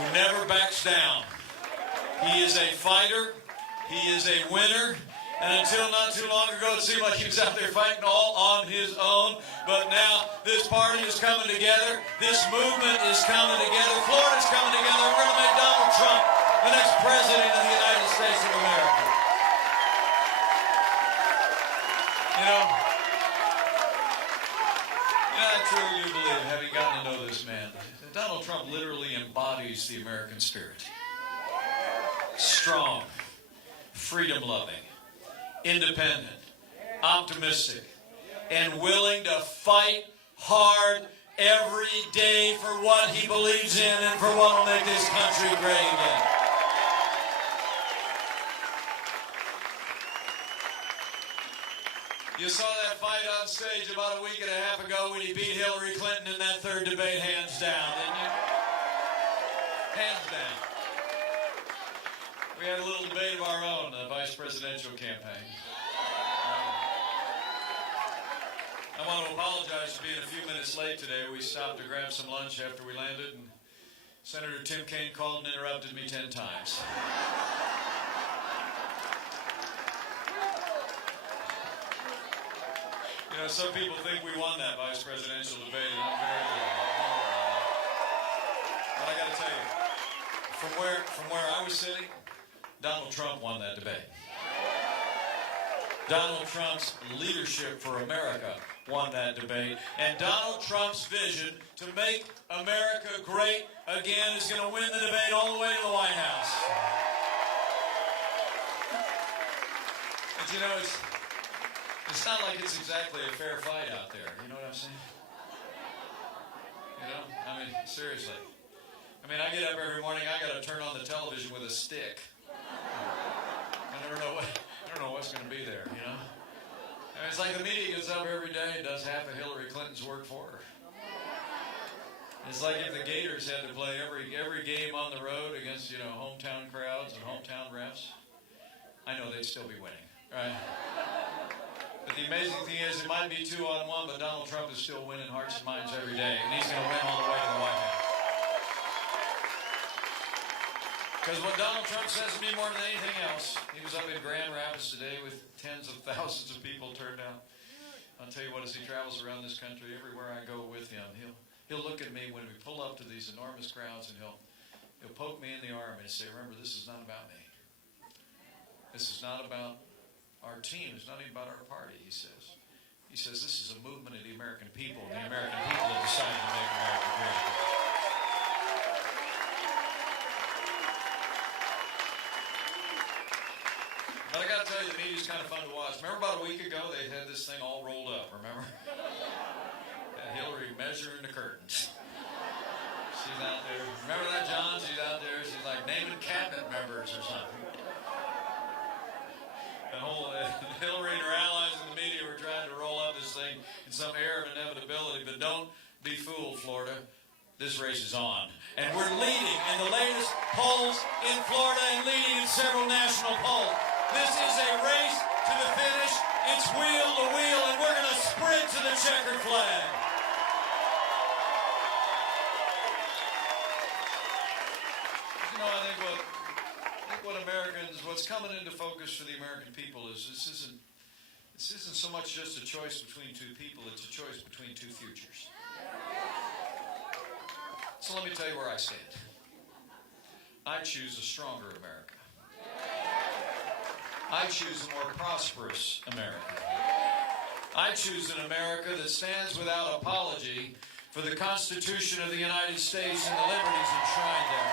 who never backs down. He is a fighter. He is a winner. And until not too long ago, it seemed like he was out there fighting all on his own. But now this party is coming together. This movement is coming together. Florida's coming together. We're going to make Donald Trump the next president of the United States of America. I truly do believe, having gotten to know this man, Donald Trump literally embodies the American spirit. Strong, freedom-loving, independent, optimistic, and willing to fight hard every day for what he believes in and for what will make this country great again. You saw that fight on stage about a week and a half ago when he beat Hillary Clinton in that third debate, hands down, didn't you? Hands down. We had a little debate of our own, the vice presidential campaign. I want to apologize for being a few minutes late today. We stopped to grab some lunch after we landed, and Senator Tim Kaine called and interrupted me 10 times. Some people think we won that vice presidential debate, and I'm very but I got to tell you, from where I was sitting, Donald Trump won that debate. Donald Trump's leadership for America won that debate, and Donald Trump's vision to make America great again is going to win the debate all the way to the White House. And it's not like it's exactly a fair fight out there. You know what I'm saying? Seriously. I get up every morning, I got to turn on the television with a stick. I don't know what's going to be there, it's like the media gets up every day and does half of Hillary Clinton's work for her. It's like if the Gators had to play every game on the road against, hometown crowds and hometown refs. I know they'd still be winning, right? But the amazing thing is, it might be 2-on-1, but Donald Trump is still winning hearts and minds every day, and he's going to win all the way to the White House. Because what Donald Trump says to me more than anything else, he was up in Grand Rapids today with tens of thousands of people turned out. I'll tell you what, as he travels around this country, everywhere I go with him, he'll look at me when we pull up to these enormous crowds, and he'll poke me in the arm and say, remember, this is not about me. This is not about our team. It's not even about our party, he says. He says, this is a movement of the American people, and the American people have decided to make America great again. But I got to tell you, the media's kind of fun to watch. Remember about a week ago, they had this thing all rolled up, remember? Hillary measuring the curtains. She's out there. Remember that, John? She's out there. She's like naming cabinet members or something. Hillary and her allies in the media were trying to roll up this thing in some air of inevitability, but don't be fooled, Florida. This race is on. And we're leading in the latest polls in Florida and leading in several national polls. This is a race to the finish. It's wheel to wheel, and we're going to sprint to the checkered flag. I think what Americans, what's coming into focus for the American people is this isn't so much just a choice between two people, it's a choice between two futures. So let me tell you where I stand. I choose a stronger America. I choose a more prosperous America. I choose an America that stands without apology for the Constitution of the United States and the liberties enshrined there.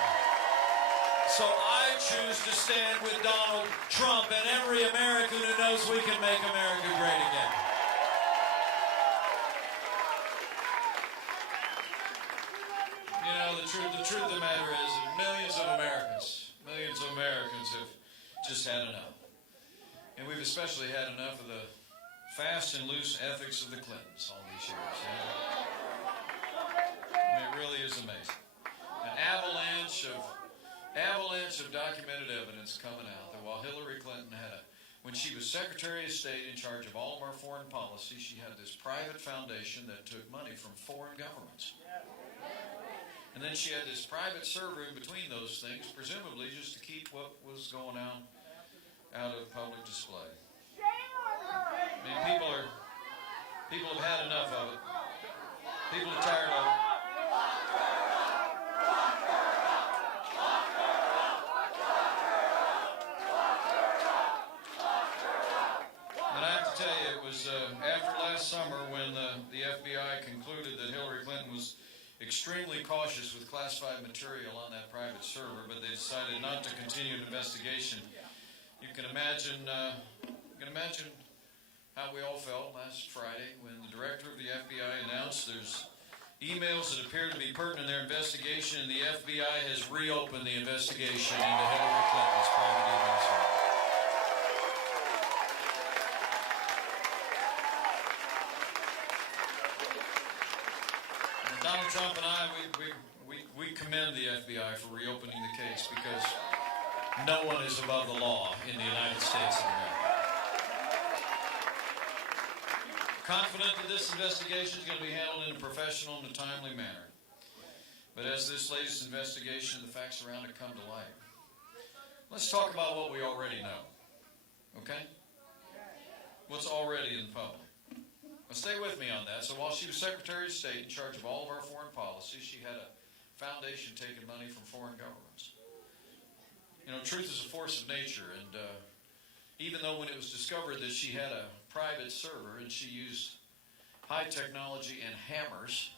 So I choose to stand with Donald Trump and every American who knows we can make America great again. The truth of the matter is that millions of Americans have just had enough. And we've especially had enough of the fast and loose ethics of the Clintons all these years. It really is amazing. An avalanche of documented evidence coming out that while Hillary Clinton when she was Secretary of State in charge of all of our foreign policy, she had this private foundation that took money from foreign governments. And then she had this private server in between those things, presumably just to keep what was going on out of public display. I mean, people have had enough of it. People are tired of it. And I have to tell you, it was after last summer when the FBI concluded that Hillary Clinton was extremely cautious with classified material on that private server, but they decided not to continue an investigation. You can imagine how we all felt last Friday when the director of the FBI announced there's emails that appear to be pertinent in their investigation, and the FBI has reopened the investigation into Hillary Clinton's private email server. Donald Trump and I, we commend the FBI for reopening the case because no one is above the law in the United States of America. Confident that this investigation is going to be handled in a professional and a timely manner. But as this latest investigation and the facts around it come to light, let's talk about what we already know. Okay? What's already in public. Now stay with me on that. So while she was Secretary of State in charge of all of our foreign policy, she had a foundation taking money from foreign governments. You know, truth is a force of nature, and even though when it was discovered that she had a private server and she used high technology and hammers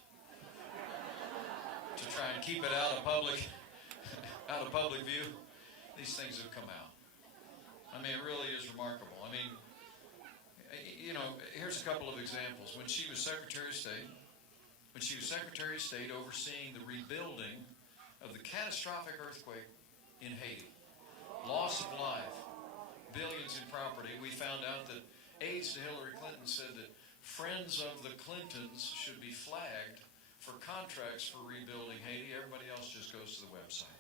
to try and keep it out of public view, these things have come out. I mean, it really is remarkable. I mean, you know, here's a couple of examples. When she was Secretary of State overseeing the rebuilding of the catastrophic earthquake in Haiti, loss of life, billions in property, we found out that aides to Hillary Clinton said that friends of the Clintons should be flagged for contracts for rebuilding Haiti. Everybody else just goes to the website.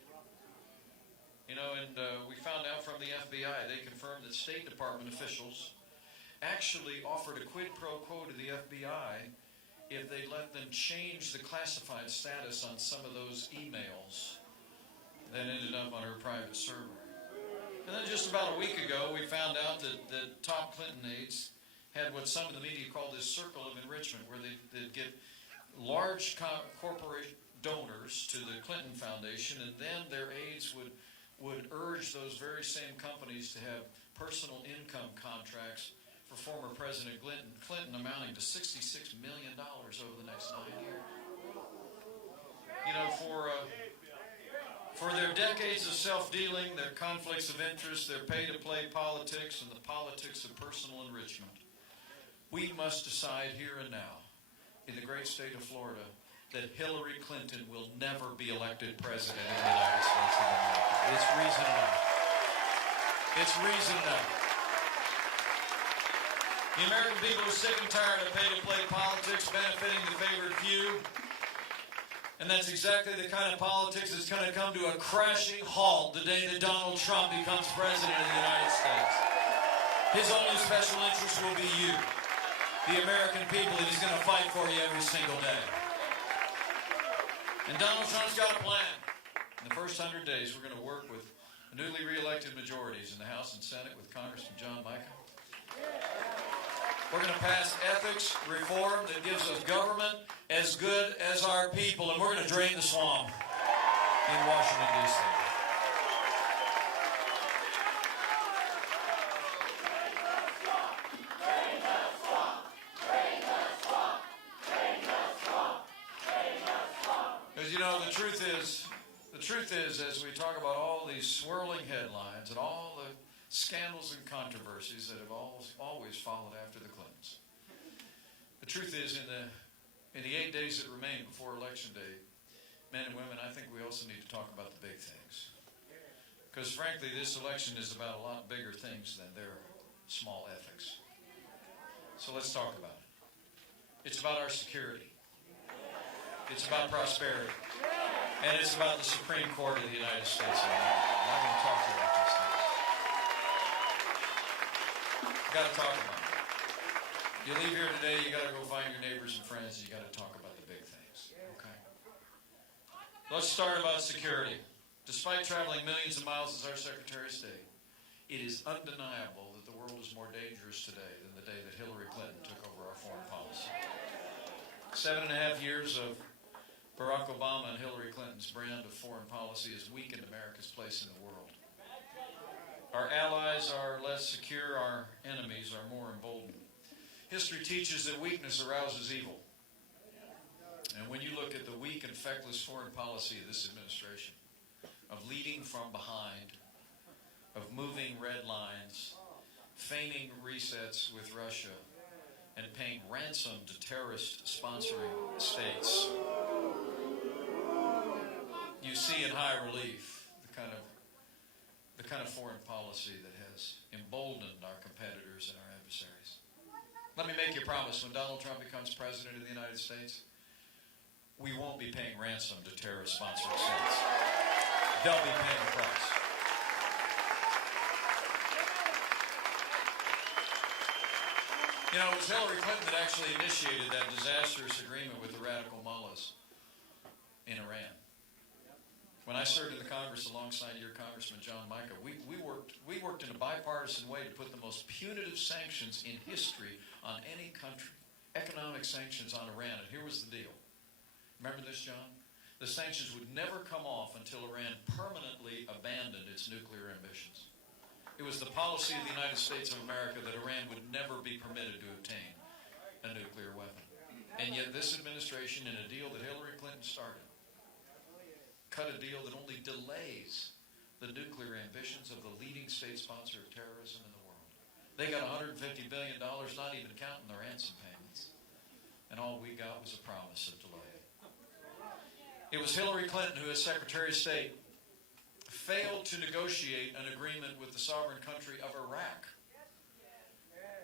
You know, and we found out from the FBI, they confirmed that State Department officials actually offered a quid pro quo to the FBI if they let them change the classified status on some of those emails that ended up on her private server. And then just about a week ago, we found out that top Clinton aides had what some of the media call this circle of enrichment, where they'd get large corporate donors to the Clinton Foundation, and then their aides would urge those very same companies to have personal income contracts for former President Clinton amounting to $66 million over the next 9 years. You know, for their decades of self-dealing, their conflicts of interest, their pay-to-play politics, and the politics of personal enrichment, we must decide here and now, in the great state of Florida, that Hillary Clinton will never be elected president of the United States of America. It's reason enough. It's reason enough. The American people are sick and tired of pay-to-play politics benefiting the favored few. And that's exactly the kind of politics that's going to come to a crashing halt the day that Donald Trump becomes president of the United States. His only special interest will be you, the American people, that he's going to fight for you every single day. And Donald Trump's got a plan. In the first 100 days, we're going to work with newly re-elected majorities in the House and Senate with Congressman John Mica. We're going to pass ethics reform that gives us government as good as our people, and we're going to drain the swamp in Washington, D.C. Because, you know, the truth is, as we talk about all these swirling headlines and all the scandals and controversies that have always followed after the Clintons, the truth is, in the 8 days that remain before Election Day, men and women, I think we also need to talk about the big things. Because frankly, this election is about a lot bigger things than their small ethics. So let's talk about it. It's about our security. It's about prosperity. And it's about the Supreme Court of the United States of America. And I'm going to talk to you about these things. You've got to talk about it. You leave here today, you got to go find your neighbors and friends, and you got to talk about the big things. Okay? Let's start about security. Despite traveling millions of miles as our Secretary of State, it is undeniable that the world is more dangerous today than the day that Hillary Clinton took over our foreign policy. 7.5 years of Barack Obama and Hillary Clinton's brand of foreign policy has weakened America's place in the world. Our allies are less secure, our enemies are more emboldened. History teaches that weakness arouses evil. And when you look at the weak and feckless foreign policy of this administration, of leading from behind, of moving red lines, feigning resets with Russia, and paying ransom to terrorist sponsoring states, you see in high relief the kind of foreign policy that has emboldened our competitors and our adversaries. Let me make you a promise: when Donald Trump becomes president of the United States, we won't be paying ransom to terrorist sponsoring states. They'll be paying the price. You know, it was Hillary Clinton that actually initiated that disastrous agreement with the radical mullahs in Iran. When I served in the Congress alongside your Congressman John Micah, we worked in a bipartisan way to put the most punitive sanctions in history on any country, economic sanctions on Iran. And here was the deal. Remember this, John? The sanctions would never come off until Iran permanently abandoned its nuclear ambitions. It was the policy of the United States of America that Iran would never be permitted to obtain a nuclear weapon. And yet this administration, in a deal that Hillary Clinton started, cut a deal that only delays the nuclear ambitions of the leading state sponsor of terrorism in the world. They got $150 billion, not even counting the ransom payments. And all we got was a promise of delay. It was Hillary Clinton who, as Secretary of State, failed to negotiate an agreement with the sovereign country of Iraq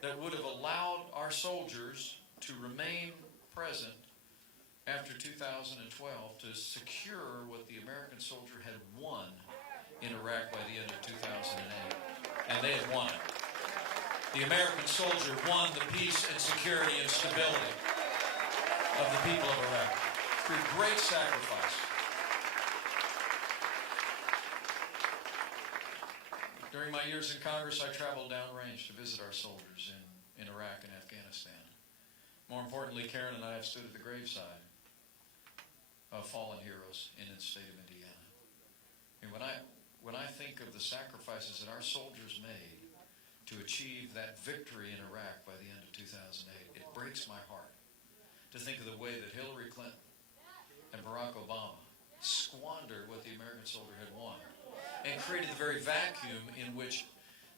that would have allowed our soldiers to remain present after 2012 to secure what the American soldier had won in Iraq by the end of 2008. And they had won it. The American soldier won the peace and security and stability of the people of Iraq through great sacrifice. During my years in Congress, I traveled downrange to visit our soldiers in Iraq and Afghanistan. More importantly, Karen and I have stood at the graveside of fallen heroes in the state of Indiana. And when I think of the sacrifices that our soldiers made to achieve that victory in Iraq by the end of 2008, it breaks my heart to think of the way that Hillary Clinton and Barack Obama squandered what the American soldier had won and created the very vacuum in which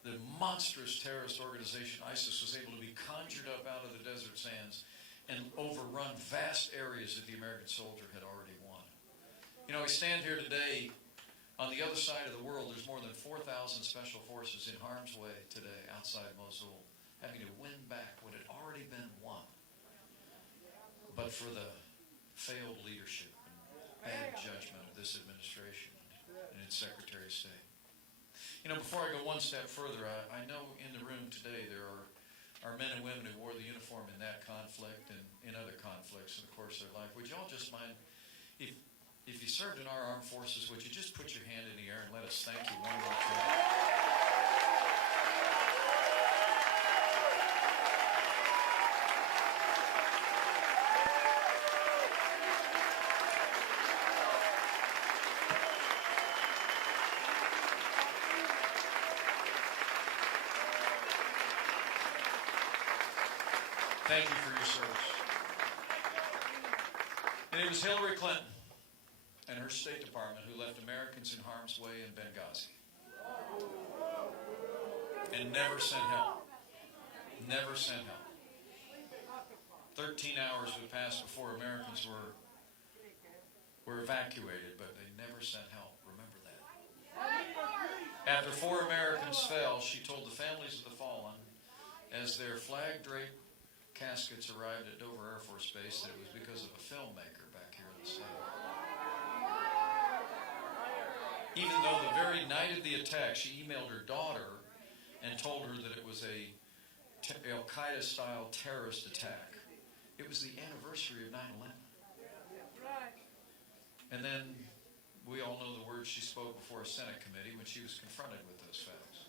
the monstrous terrorist organization ISIS was able to be conjured up out of the desert sands and overrun vast areas that the American soldier had already won. You know, we stand here today. On the other side of the world, there's more than 4,000 special forces in harm's way today outside Mosul, having to win back what had already been won, but for the failed leadership and bad judgment of this administration and its Secretary of State. You know, before I go one step further, I know in the room today there are men and women who wore the uniform in that conflict and in other conflicts in the course of their life. Would you all just mind, if you served in our armed forces, would you just put your hand in the air and let us thank you one more time? Thank you for your service. And it was Hillary Clinton and her State Department who left Americans in harm's way in Benghazi and never sent help. Never sent help. 13 hours would pass before Americans were evacuated, but they never sent help. Remember that. After 4 Americans fell, she told the families of the fallen, as their flag-draped caskets arrived at Dover Air Force Base, that it was because of a filmmaker back here in the state. Even though the very night of the attack, she emailed her daughter and told her that it was a Al-Qaeda-style terrorist attack. It was the anniversary of 9/11. And then we all know the words she spoke before a Senate committee when she was confronted with those facts.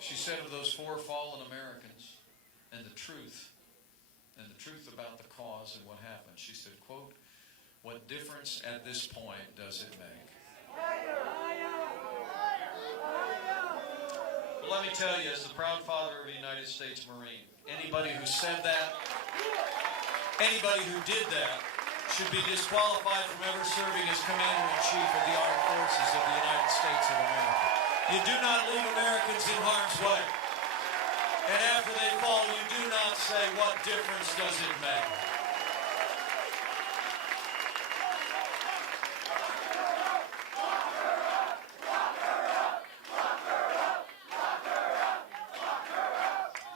She said of those 4 fallen Americans and the truth about the cause and what happened, she said, quote, "What difference at this point does it make?" Well, let me tell you, as the proud father of a United States Marine, anybody who said that, anybody who did that, should be disqualified from ever serving as Commander-in-Chief of the Armed Forces of the United States of America. You do not leave Americans in harm's way. And after they fall, you do not say, "What difference does it make?"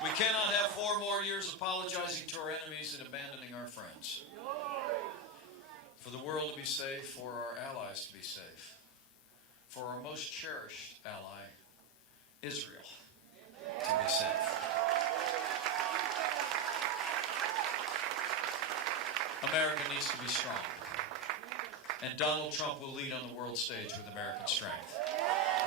We cannot have 4 more years apologizing to our enemies and abandoning our friends. For the world to be safe, for our allies to be safe, for our most cherished ally, Israel, to be safe. America needs to be strong. And Donald Trump will lead on the world stage with American strength.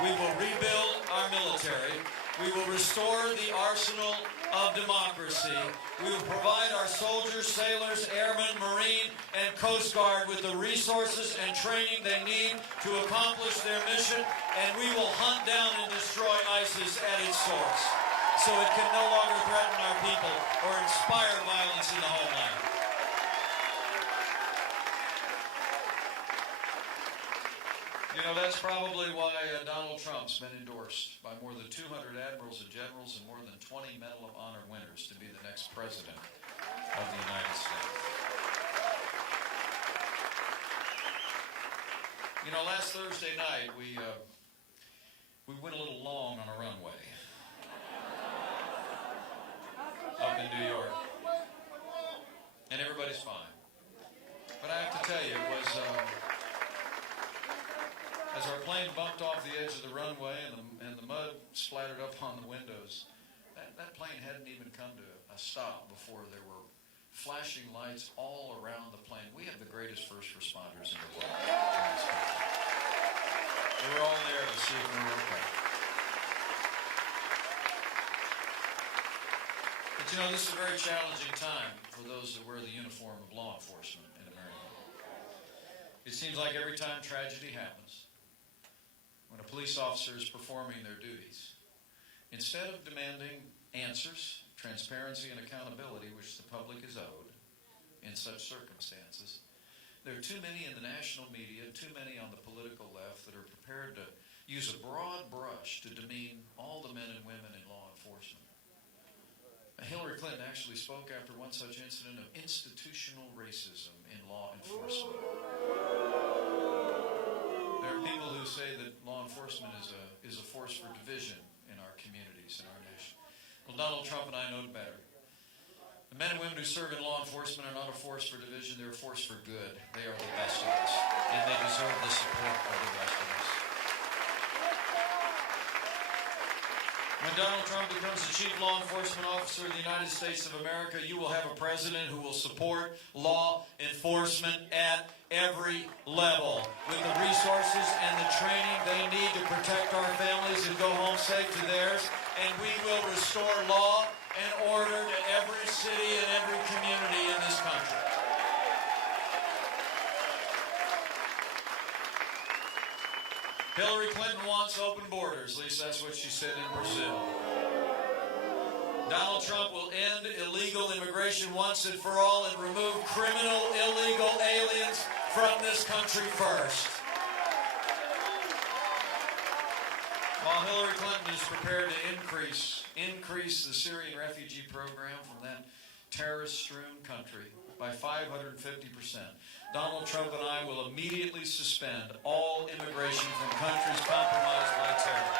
We will rebuild our military. We will restore the arsenal of democracy. We will provide our soldiers, sailors, airmen, Marine, and Coast Guard with the resources and training they need to accomplish their mission, and we will hunt down and destroy ISIS at its source, so it can no longer threaten our people or inspire violence in the homeland. You know, that's probably why Donald Trump's been endorsed by more than 200 admirals and generals and more than 20 Medal of Honor winners to be the next president of the United States. You know, last Thursday night, we went a little long on a runway up in New York. And everybody's fine. But I have to tell you, it was... as our plane bumped off the edge of the runway and the mud splattered up on the windows, that plane hadn't even come to a stop before there were flashing lights all around the plane. We have the greatest first responders in the world in this country. They were all there to see if we were okay. But you know, this is a very challenging time for those that wear the uniform of law enforcement in America. It seems like every time tragedy happens, when a police officer is performing their duties, instead of demanding answers, transparency, and accountability, which the public is owed in such circumstances, there are too many in the national media, too many on the political left that are prepared to use a broad brush to demean all the men and women in law enforcement. Hillary Clinton actually spoke after one such incident of institutional racism in law enforcement. There are people who say that law enforcement is a force for division in our communities, in our nation. Well, Donald Trump and I know better. The men and women who serve in law enforcement are not a force for division, they're a force for good. They are the best of us, and they deserve the support of the rest of us. When Donald Trump becomes the chief law enforcement officer of the United States of America, you will have a president who will support law enforcement at every level with the resources and the training they need to protect our families and go home safe to theirs. And we will restore law and order to every city and every community in this country. Hillary Clinton wants open borders. At least that's what she said in Brazil. Donald Trump will end illegal immigration once and for all and remove criminal, illegal aliens from this country first. While Hillary Clinton is prepared to increase the Syrian refugee program from that terrorist-strewn country by 550%, Donald Trump and I will immediately suspend all immigration from countries compromised by terror.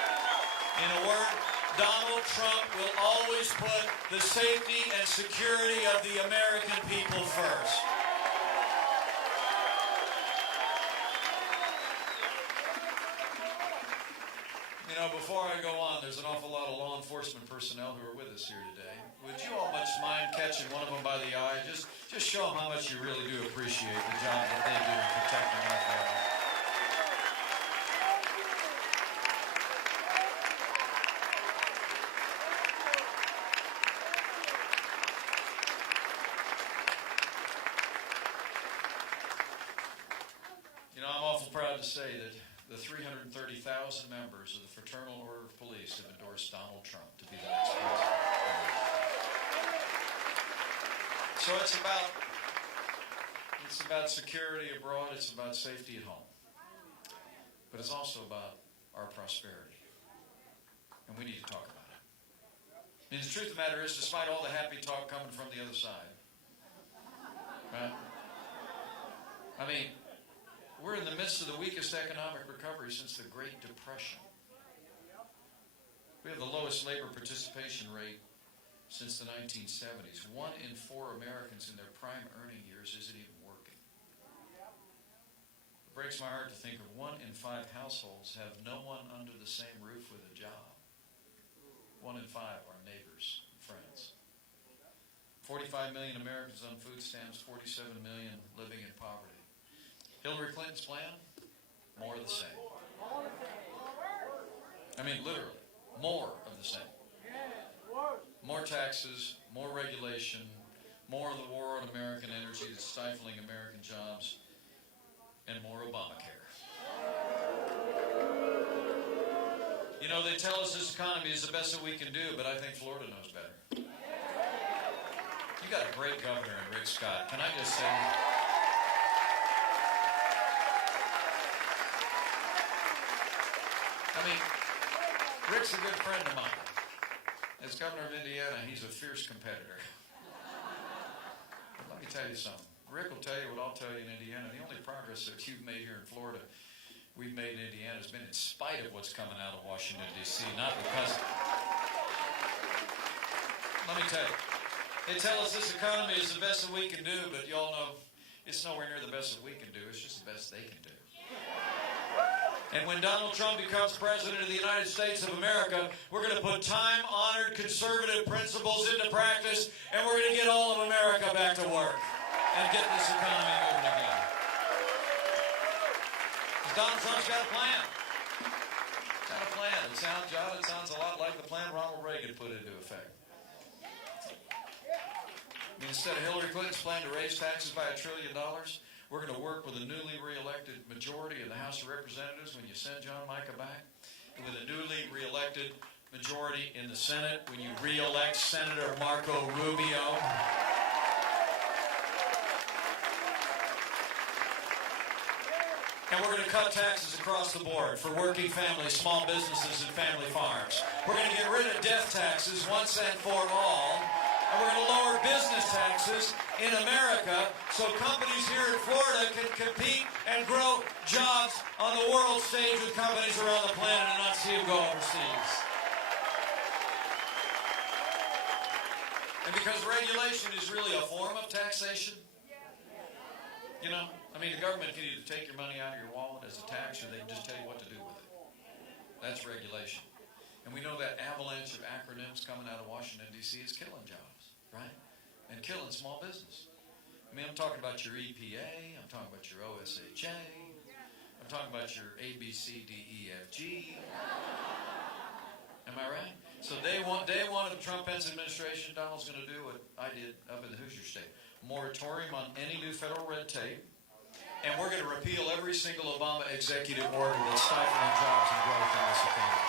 In a word, Donald Trump will always put the safety and security of the American people first. You know, before I go on, there's an awful lot of law enforcement personnel who are with us here today. would you all much mind catching one of them by the eye? Just show them how much you really do appreciate the job that they do in protecting our families. You know, I'm awful proud to say that the 330,000 members of the Fraternal Order of Police have endorsed Donald Trump to be the next president. So it's about security abroad, it's about safety at home. But it's also about our prosperity. And we need to talk about it. I mean, the truth of the matter is, despite all the happy talk coming from the other side, right? I mean, we're in the midst of the weakest economic recovery since the Great Depression. We have the lowest labor participation rate since the 1970s. 1 in 4 Americans in their prime earning years isn't even working. It breaks my heart to think of 1 in 5 households have no one under the same roof with a job. 1 in 5 are neighbors and friends. 45 million Americans on food stamps, 47 million living in poverty. Hillary Clinton's plan? More of the same. I mean, literally, more of the same. More taxes, more regulation, more of the war on American energy that's stifling American jobs, and more Obamacare. You know, they tell us this economy is the best that we can do, but I think Florida knows better. You got a great governor in Rick Scott. Can I just say... I mean, Rick's a good friend of mine. As governor of Indiana, he's a fierce competitor. But let me tell you something. Rick will tell you what I'll tell you in Indiana. The only progress that you've made here in Florida, we've made in Indiana, has been in spite of what's coming out of Washington, D.C., not because... Let me tell you. They tell us this economy is the best that we can do, but y'all know it's nowhere near the best that we can do. It's just the best they can do. And when Donald Trump becomes president of the United States of America, we're going to put time-honored conservative principles into practice, and we're going to get all of America back to work and get this economy moving again. Because Donald Trump's got a plan. He's got a plan. It sounds a lot like the plan Ronald Reagan put into effect. I mean, instead of Hillary Clinton's plan to raise taxes by $1 trillion, we're going to work with a newly re-elected majority in the House of Representatives when you send John Micah back, and with a newly re-elected majority in the Senate when you re-elect Senator Marco Rubio. And we're going to cut taxes across the board for working families, small businesses, and family farms. We're going to get rid of death taxes once and for all. And we're going to lower business taxes in America so companies here in Florida can compete and grow jobs on the world stage with companies around the planet and not see them go overseas. And because regulation is really a form of taxation, you know, I mean, the government can either take your money out of your wallet as a tax or they can just tell you what to do with it. That's regulation. And we know that avalanche of acronyms coming out of Washington, D.C. is killing jobs, right? And killing small business. I mean, I'm talking about your EPA. I'm talking about your OSHA. I'm talking about your ABCDEFG. Am I right? So day one of the Trump-Pence administration, Donald's going to do what I did up in the Hoosier State. Moratorium on any new federal red tape. And we're going to repeal every single Obama executive order that's stifling jobs and growth in this economy.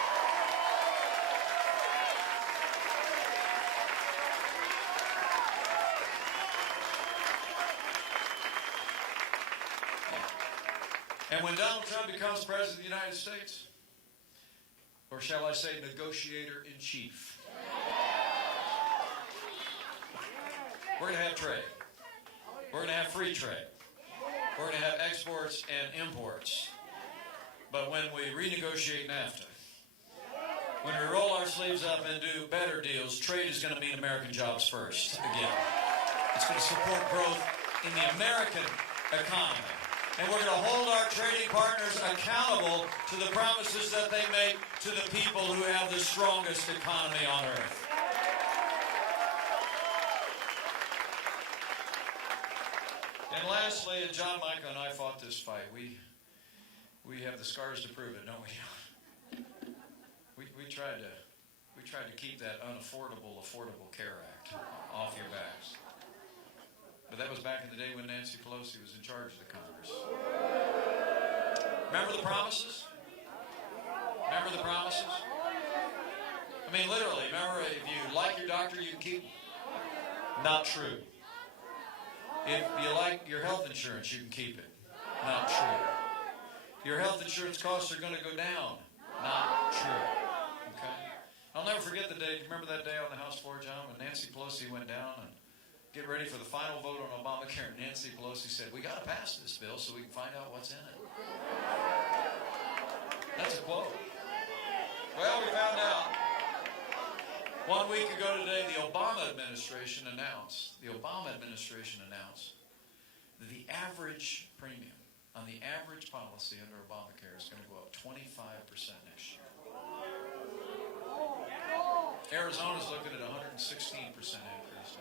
And when Donald Trump becomes president of the United States, or shall I say negotiator-in-chief, we're going to have trade. We're going to have free trade. We're going to have exports and imports. But when we renegotiate NAFTA, when we roll our sleeves up and do better deals, trade is going to mean American jobs first again. It's going to support growth in the American economy. And we're going to hold our trading partners accountable to the promises that they make to the people who have the strongest economy on earth. And lastly, and John Micah and I fought this fight. We have the scars to prove it, don't we? We tried to keep that unaffordable Affordable Care Act off your backs. But that was back in the day when Nancy Pelosi was in charge of the Congress. Remember the promises? Remember the promises? I mean, literally, remember, if you like your doctor, you can keep him. Not true. If you like your health insurance, you can keep it. Not true. Your health insurance costs are going to go down. Not true. Okay? I'll never forget the day. Remember that day on the House floor, John, when Nancy Pelosi went down and get ready for the final vote on Obamacare, and Nancy Pelosi said, "We got to pass this bill so we can find out what's in it." That's a quote. Well, we found out. 1 week ago today, the Obama administration announced that the average premium on the average policy under Obamacare is going to go up 25% next year. Arizona's looking at 116% increase.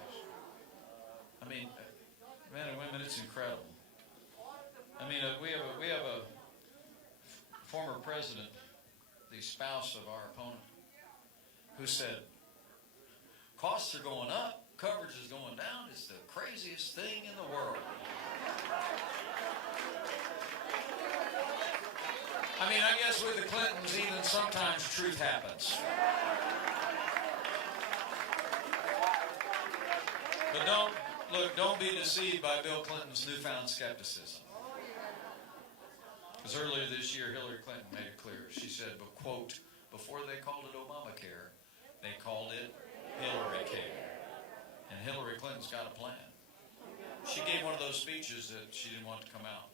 I mean, men and women, it's incredible. I mean, we have a former president, the spouse of our opponent, who said, "Costs are going up, coverage is going down. It's the craziest thing in the world." I mean, I guess with the Clintons, even sometimes truth happens. But don't be deceived by Bill Clinton's newfound skepticism. Because earlier this year, Hillary Clinton made it clear. She said, but quote, before they called it Obamacare, they called it Hillary-care. And Hillary Clinton's got a plan. She gave one of those speeches that she didn't want to come out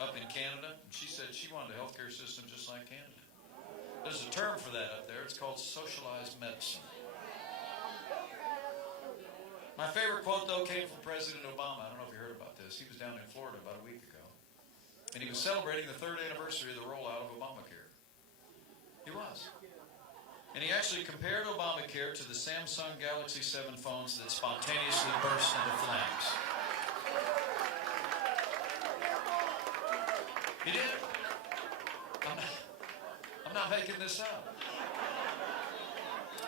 up in Canada. And she said she wanted a healthcare system just like Canada. There's a term for that up there. It's called socialized medicine. My favorite quote, though, came from President Obama. I don't know if you heard about this. He was down in Florida about a week ago. And he was celebrating the 3rd anniversary of the rollout of Obamacare. He was. And he actually compared Obamacare to the Samsung Galaxy 7 phones that spontaneously burst into flames. He did. I'm not making this up.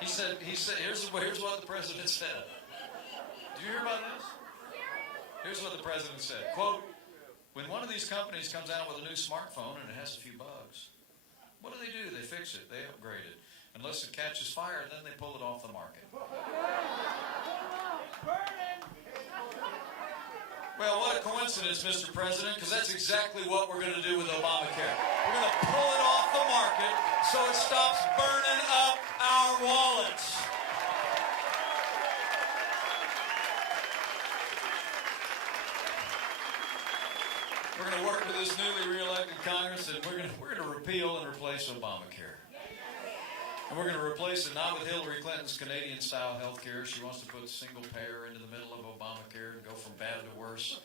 He said, here's what the president said. Do you hear about this? Here's what the president said. Quote, when one of these companies comes out with a new smartphone and it has a few bugs, what do? They fix it. They upgrade it. Unless it catches fire, then they pull it off the market. Well, what a coincidence, Mr. President, because that's exactly what we're going to do with Obamacare. We're going to pull it off the market so it stops burning up our wallets. We're going to work with this newly re-elected Congress, and we're going to repeal and replace Obamacare. And we're going to replace it not with Hillary Clinton's Canadian-style health care. She wants to put single payer into the middle of Obamacare and go from bad to worse.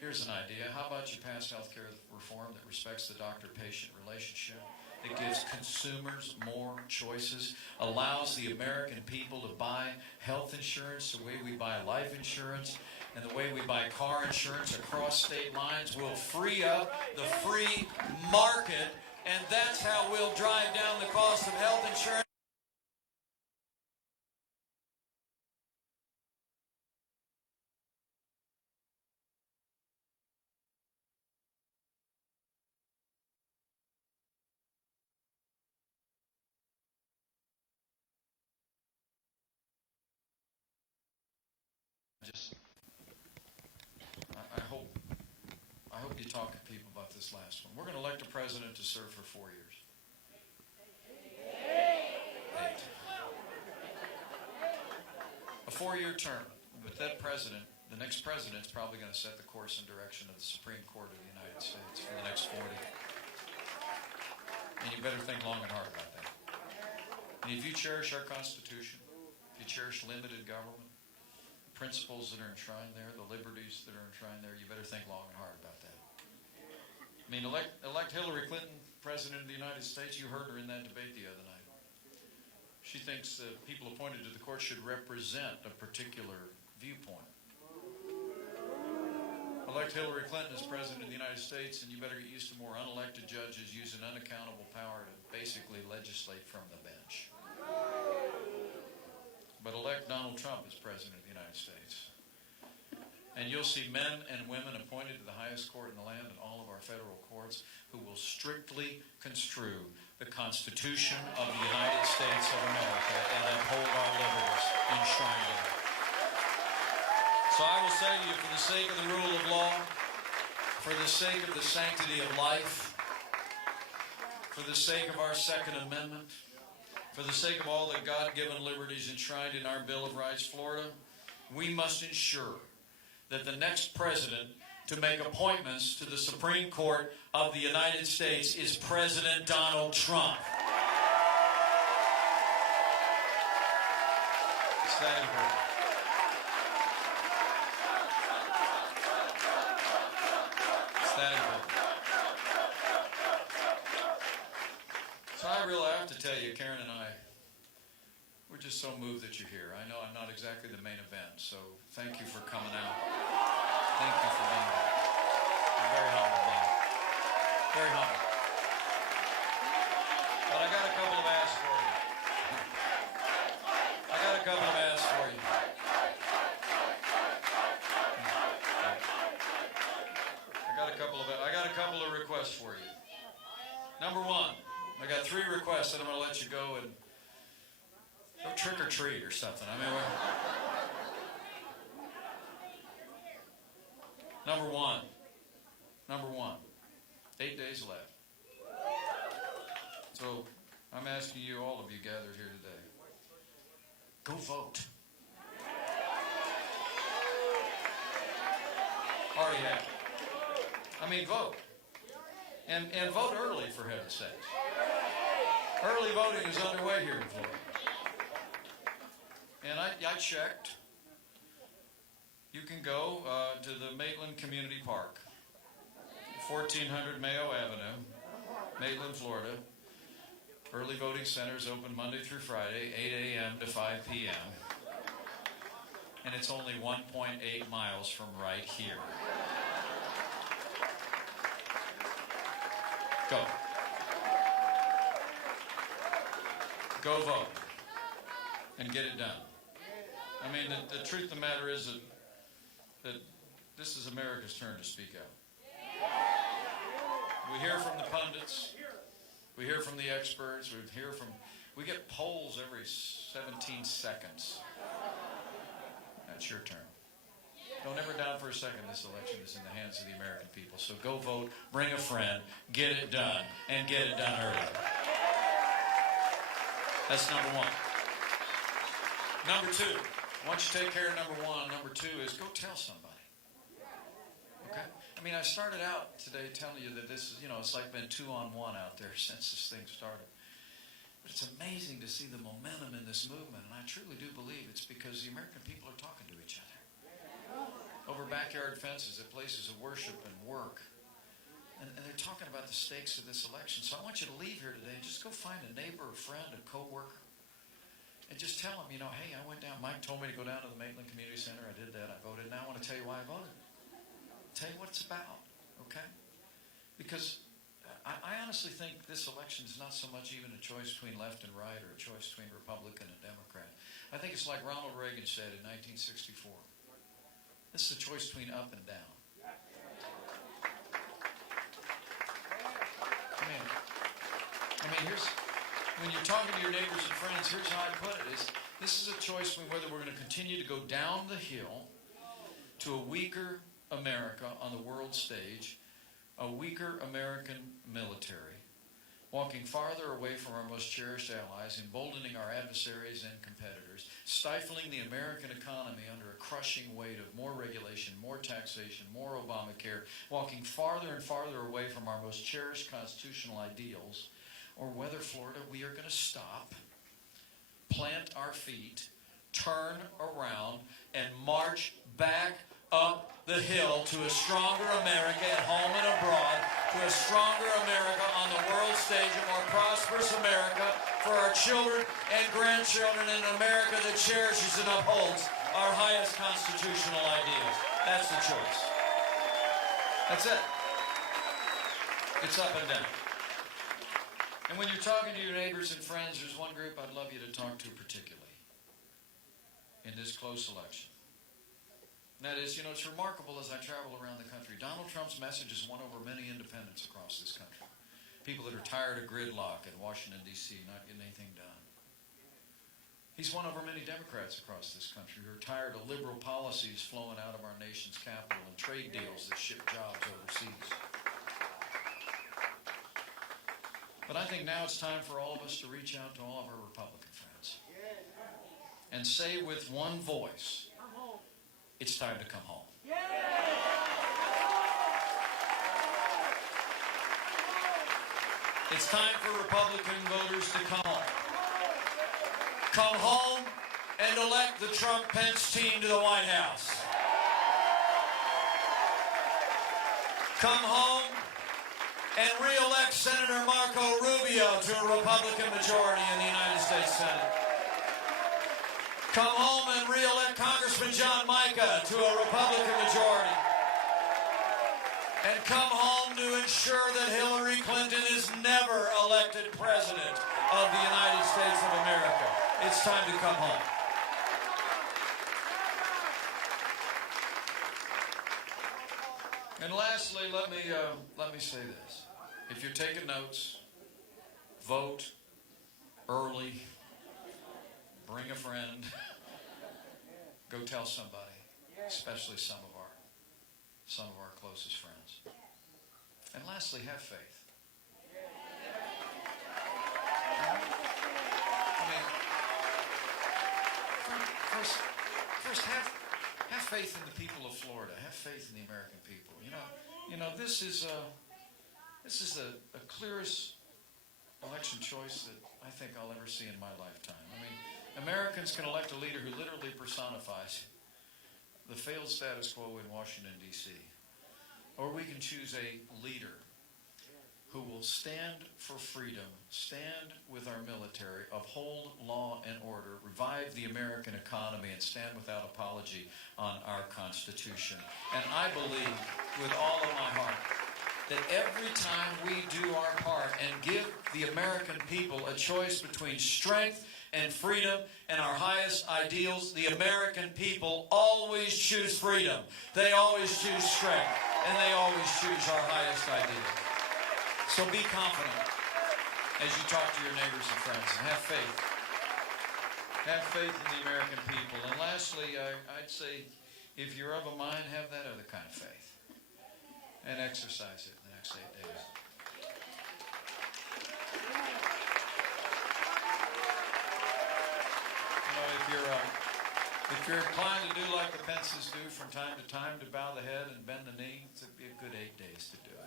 Here's an idea. How about you pass health care reform that respects the doctor-patient relationship? It gives consumers more choices, allows the American people to buy health insurance the way we buy life insurance, and the way we buy car insurance across state lines. Will free up the free market, and that's how we'll drive down the cost of health insurance. I hope you talk to people about this last one. We're going to elect a president to serve for 4 years. 8. A 4-year term. But that president, the next president, is probably going to set the course and direction of the Supreme Court of the United States for the next 40. And you better think long and hard about that. And if you cherish our Constitution, if you cherish limited government, principles that are enshrined there, the liberties that are enshrined there, you better think long and hard about that. I mean, elect Hillary Clinton president of the United States. You heard her in that debate the other night. She thinks that people appointed to the court should represent a particular viewpoint. Elect Hillary Clinton as President of the United States, and you better get used to more unelected judges using unaccountable power to basically legislate from the bench. But elect Donald Trump as President of the United States. And you'll see men and women appointed to the highest court in the land and all of our federal courts who will strictly construe the Constitution of the United States of America and uphold our liberties enshrined in it. So I will say to you, for the sake of the rule of law, for the sake of the sanctity of life, for the sake of our Second Amendment, for the sake of all the God-given liberties enshrined in our Bill of Rights, Florida, we must ensure that the next president to make appointments to the Supreme Court of the United States is President Donald Trump. It's that important. It's that important. So I really have to tell you, Karen and I, we're just so moved that you're here. I know I'm not exactly the main event, so thank you for coming out. Thank you for being here. I'm very humbled by it. Very humbled. But I got a couple of asks for you. I got a couple of asks for you. I got a couple of requests for you. Number one, I got 3 requests, and I'm going to let you go and go trick or treat or something. I mean, Number one, 8 days left. So I'm asking you, all of you gathered here today, go vote. Already have. I mean, vote. And vote early, for heaven's sakes. Early voting is underway here in Florida. And I checked. You can go to the Maitland Community Park, 1400 Mayo Avenue, Maitland, Florida. Early voting centers open Monday through Friday, 8 a.m. to 5 p.m. And it's only 1.8 miles from right here. Go. Go vote and get it done. I mean, the truth of the matter is that this is America's turn to speak out. We hear from the pundits. We hear from the experts. We get polls every 17 seconds. That's your turn. Don't ever doubt for a second this election is in the hands of the American people. So go vote, bring a friend, get it done, and get it done early. That's number one. Number two, once you take care of number one, number two is go tell somebody. Okay? I mean, I started out today telling you that this is, it's like been 2-on-1 out there since this thing started. But it's amazing to see the momentum in this movement, and I truly do believe it's because the American people are talking to each other. Over backyard fences at places of worship and work. And they're talking about the stakes of this election. So I want you to leave here today and just go find a neighbor, a friend, a co-worker. And just tell them, hey, I went down. Mike told me to go down to the Maitland Community Center. I did that. I voted. Now I want to tell you why I voted. Tell you what it's about. Okay? Because I honestly think this election is not so much even a choice between left and right or a choice between Republican and Democrat. I think it's like Ronald Reagan said in 1964. This is a choice between up and down. I mean, when you're talking to your neighbors and friends, here's how I put it, this is a choice between whether we're going to continue to go down the hill to a weaker America on the world stage, a weaker American military, walking farther away from our most cherished allies, emboldening our adversaries and competitors, stifling the American economy under a crushing weight of more regulation, more taxation, more Obamacare, walking farther and farther away from our most cherished constitutional ideals, or whether, Florida, we are going to stop, plant our feet, turn around, and march back up the hill to a stronger America at home and abroad, to a stronger America on the world stage, a more prosperous America for our children and grandchildren, in an America that cherishes and upholds our highest constitutional ideals. That's the choice. That's it. It's up and down. And when you're talking to your neighbors and friends, there's one group I'd love you to talk to particularly in this close election. And that is, it's remarkable as I travel around the country. Donald Trump's message has won over many independents across this country. People that are tired of gridlock in Washington, D.C., not getting anything done. He's won over many Democrats across this country who are tired of liberal policies flowing out of our nation's capital and trade deals that ship jobs overseas. But I think now it's time for all of us to reach out to all of our Republican friends and say with one voice, it's time to come home. It's time for Republican voters to come home. Come home and elect the Trump-Pence team to the White House. Come home and re-elect Senator Marco Rubio to a Republican majority in the United States Senate. Come home and re-elect Congressman John Mica to a Republican majority. And come home to ensure that Hillary Clinton is never elected president of the United States of America. It's time to come home. And lastly, let me say this. If you're taking notes, vote early. Bring a friend. Go tell somebody, especially some of our closest friends. And lastly, have faith. First, have faith in the people of Florida. Have faith in the American people. This is the clearest election choice that I think I'll ever see in my lifetime. Americans can elect a leader who literally personifies the failed status quo in Washington, D.C. Or we can choose a leader who will stand for freedom, stand with our military, uphold law and order, revive the American economy, and stand without apology on our Constitution. And I believe with all of my heart that every time we do our part and give the American people a choice between strength and freedom and our highest ideals, the American people always choose freedom. They always choose strength. And they always choose our highest ideals. So be confident as you talk to your neighbors and friends, and have faith. Have faith in the American people. And lastly, I'd say, if you're of a mind, have that other kind of faith. And exercise it in the next 8 days. If you're inclined to do like the Pences do from time to time, to bow the head and bend the knee, it'd be a good 8 days to do it.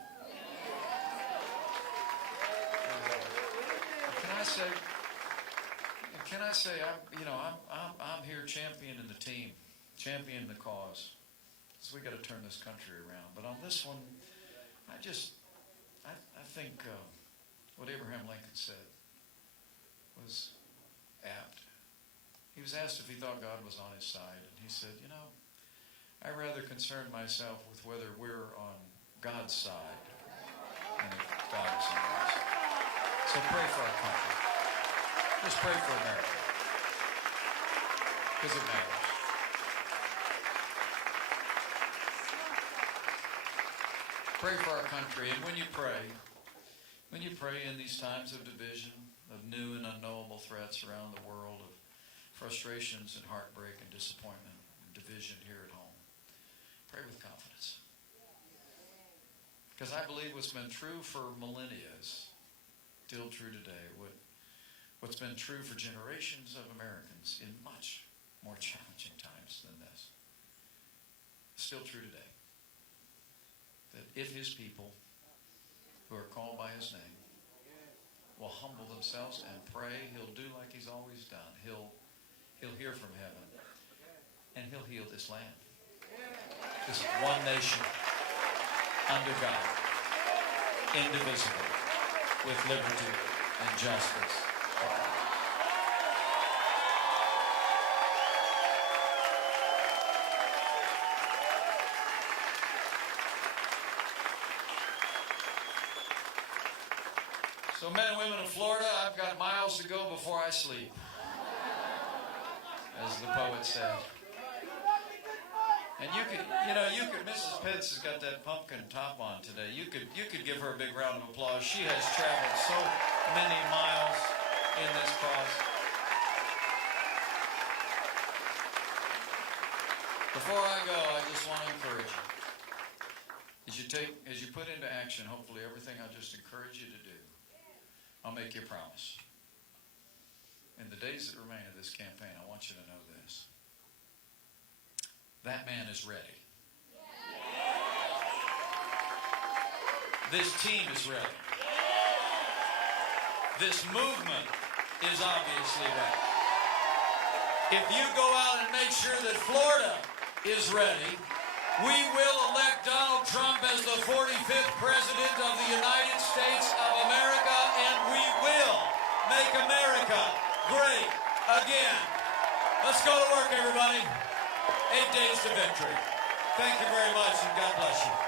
Can I say, I'm here championing the team, championing the cause. So we got to turn this country around. But on this one, I think what Abraham Lincoln said was apt. He was asked if he thought God was on his side, and he said, I rather concern myself with whether we're on God's side than if God is on ours. So pray for our country. Just pray for America. Because it matters. Pray for our country. And when you pray in these times of division, of new and unknowable threats around the world, of frustrations and heartbreak and disappointment and division here at home, pray with confidence. Because I believe what's been true for millennia is still true today. What's been true for generations of Americans in much more challenging times than this is still true today. That if his people who are called by his name will humble themselves and pray, he'll do like he's always done. He'll hear from heaven, and he'll heal this land. This one nation, under God, indivisible, with liberty and justice. So men and women of Florida, I've got miles to go before I sleep, as the poet said. And you could, Mrs. Pence has got that pumpkin top on today. You could give her a big round of applause. She has traveled so many miles in this cause. Before I go, I just want to encourage you. As you put into action, hopefully, everything I just encourage you to do, I'll make you a promise. In the days that remain of this campaign, I want you to know this. That man is ready. This team is ready. This movement is obviously ready. If you go out and make sure that Florida is ready, we will elect Donald Trump as the 45th President of the United States of America, and we will make America great again. Let's go to work, everybody. 8 days to victory. Thank you very much, and God bless you.